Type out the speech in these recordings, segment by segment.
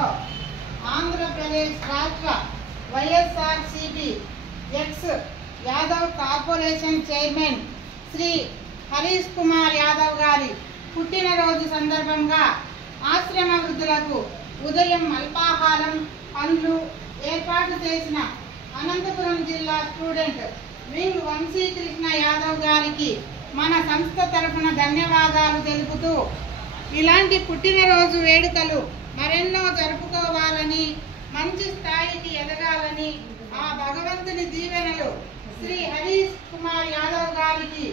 ఆధ్వర్యంలో ఆంధ్రప్రదేశ్ రాష్ట్ర YSRCP ex Yadav corporation chairman Shri Harish Kumar Yadav గారి పుట్టినరోజు సందర్భంగా ఆశ్రమ వృద్ధులకు ఉదయం అల్పాహారం పండ్లు ఏర్పాటు చేసిన అనంతపురం జిల్లా స్టూడెంట్ వింగ్ వంశీకృష్ణ యాదవ్ గారికి మన సంస్థ తరఫున ధన్యవాదాలు తెలుపుతూ ఇలాంటి పుట్టినరోజు వేడుకలు మరెన్నో జరుపుకోవాలని మంచి స్థాయికి ఎదగాలని ఆ భగవంతుని దీవెనలు శ్రీ హరీష్ కుమార్ యాదవ్ గారికి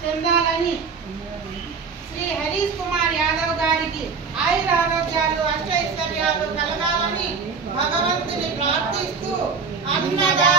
చెందాలని శ్రీ హరీష్ కుమార్ యాదవ్ గారికి ఆయుర ఆరోగ్యాలు అష్టైశ్వర్యాలు కలగాలని భగవంతుని ప్రార్థిస్తూ అన్నదా